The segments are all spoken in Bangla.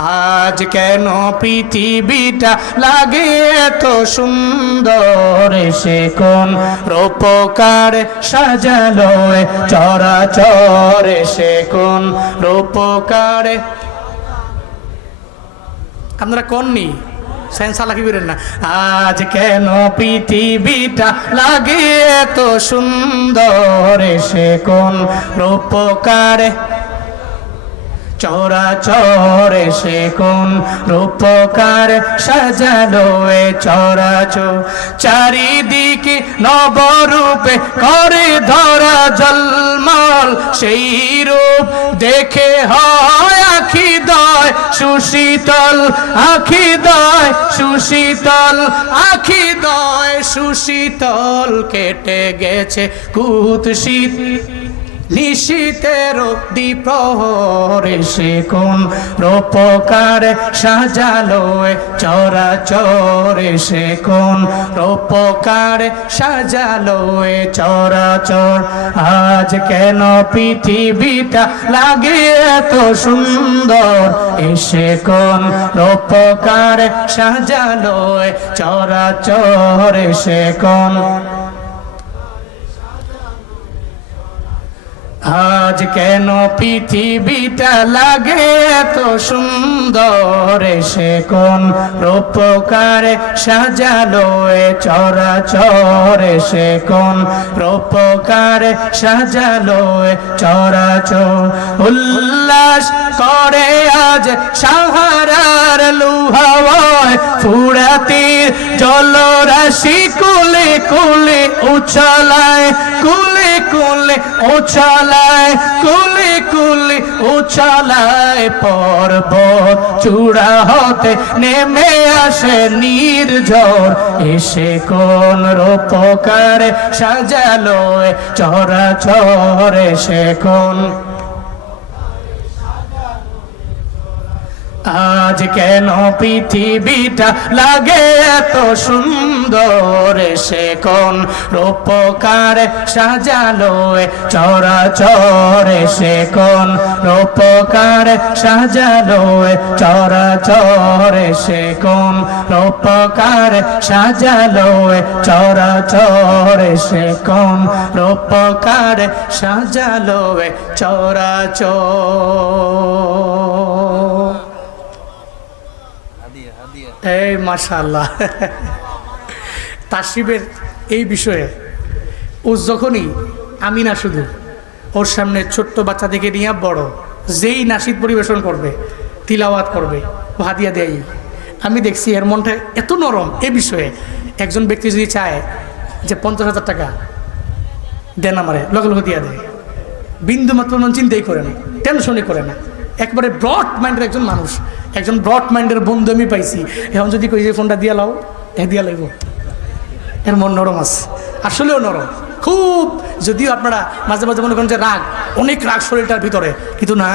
আজ কেন পৃথিবীটা লাগে এত সুন্দর? সে কোন রূপকার সাজালো চরাচর? সে কোন রূপকার? আপনারা কোননি সেন্স আলাকি করেন না। আজ কেন পৃথিবীটা লাগে এত সুন্দর? সে কোন রূপকার চরাচর সে কোন রূপকার সাজালো এ চরাচর চারিদিকে নবরূপে করে ধরা জলমল, সেই রূপ দেখে হয় আখি দয়, সুশীতল আখি দয়, সুশীতল আখি দয়, সুশীতল কেটে গেছে কুৎসিত। নিশীতের দ্বীপ্রহরে সে কোন রূপকার সাজালো চরাচরে সে কোন রূপকার সাজালো চরাচর। আজ কেন পৃথিবীটা লাগে এত সুন্দর? এসে কোন রূপকার সাজালো চরাচর সে কোন আজ কেন পৃথিবীটা লাগে এত সুন্দর? সে কোন রূপকার সাজালো এ চরাচর? সে কোন রূপকার সাজালো এ চরাচর? উল্লাস করে আজ সাহারার লুহাওয়ায় ফুরাতির জলরাশি কুলে কুলে উছলায় কুলে কুলে উছলায়, কুলে কুলে উছলায় পর্বত চূড়া হতে নেমে আসে নির্ঝর। এসে কোন রূপকার সাজালো চরা চরাচর, এসে কোন আজ কেন পৃথিবীটা লাগে এত সুন্দর? সে কোন রূপকার সাজালো চরাচর? সে কোন রূপকার সাজালো চরাচর? সে কোন রূপকার সাজালো চরাচর? সে কোন রূপকার সাজালো চরাচর? এই মাশাল্লাহ তাসিবের এই বিষয়ে ও যখনই আমি না শুধু, ওর সামনে ছোট্ট বাচ্চা থেকে নিয়ে বড়, যেই নাসিদ পরিবেশন করবে, তিলাওয়াত করবে হাদিয়া দেয়। আমি দেখছি এর মনটা এত নরম এ বিষয়ে। একজন ব্যক্তি যদি চায় যে পঞ্চাশ হাজার টাকা দেন আমারে, লগে লগে দিয়া দেয়। বিন্দু মাত্র মন চিন্তাই করে না, টেনশনই করে না। একবারে ব্রড মাইন্ডের একজন মানুষ। একজন ব্রড মাইন্ডের বন্ধু আমি পাইছি। এখন যদি কই যে ফোনটা দিয়া লাও, এ দিয়া লাগবো এর মন নরম আছে। আসলেও নরম। খুব, যদিও আপনারা মাঝে মাঝে মনে করেন যে রাগ, অনেক রাগ শরীরটার ভিতরে। কিন্তু না,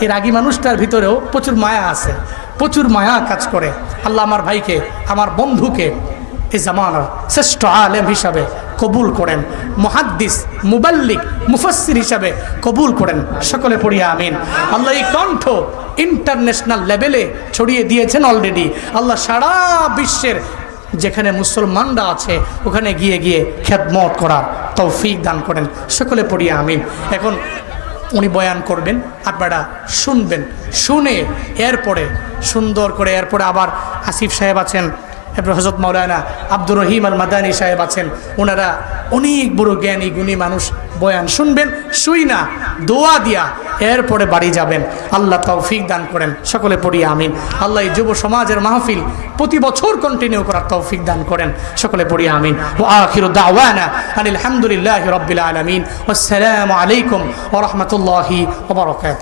এই রাগী মানুষটার ভিতরেও প্রচুর মায়া আছে। প্রচুর মায়া কাজ করে। আল্লাহ আমার ভাইকে, আমার বন্ধুকে এই জামানার শ্রেষ্ঠ আলেম হিসাবে কবুল করেন। মহাদ্দিস, মুবাল্লিক মুফাসির হিসাবে কবুল করেন। সকলে পড়িয়া আমিন। আল্লাহ এই কণ্ঠ ইন্টারন্যাশনাল লেভেলে ছড়িয়ে দিয়েছেন অলরেডি আল্লাহ সারা বিশ্বের যেখানে মুসলমানরা আছে, ওখানে গিয়ে গিয়ে খেদমত করার তৌফিক দান করেন। সকলে পড়িয়া আমিন। এখন উনি বয়ান করবেন, আপনারা শুনবেন। শুনে এরপরে, সুন্দর করে এরপরে আবার আসিফ সাহেব আছেন এরপর হজরত মৌলানা আব্দুর রহিম আল মাদানী সাহেব আছেন। ওনারা অনেক বড় জ্ঞানী, গুণী মানুষ। বয়ান শুনবেন, শুই না, দোয়া দিয়া এরপরে বাড়ি যাবেন। আল্লাহ তৌফিক দান করেন। সকলে পড়ি, আমিন। আল্লাহ এই যুব সমাজের মাহফিল প্রতি বছর কন্টিনিউ করার তৌফিক দান করেন। সকলে পড়ি, আমিন। ও আখির দাওয়ানা আনিল হামদুলিল্লাহ রব্বিল আলমিন। আসসালামু আলাইকুম ও রহমতুল্লাহি ওবরকাত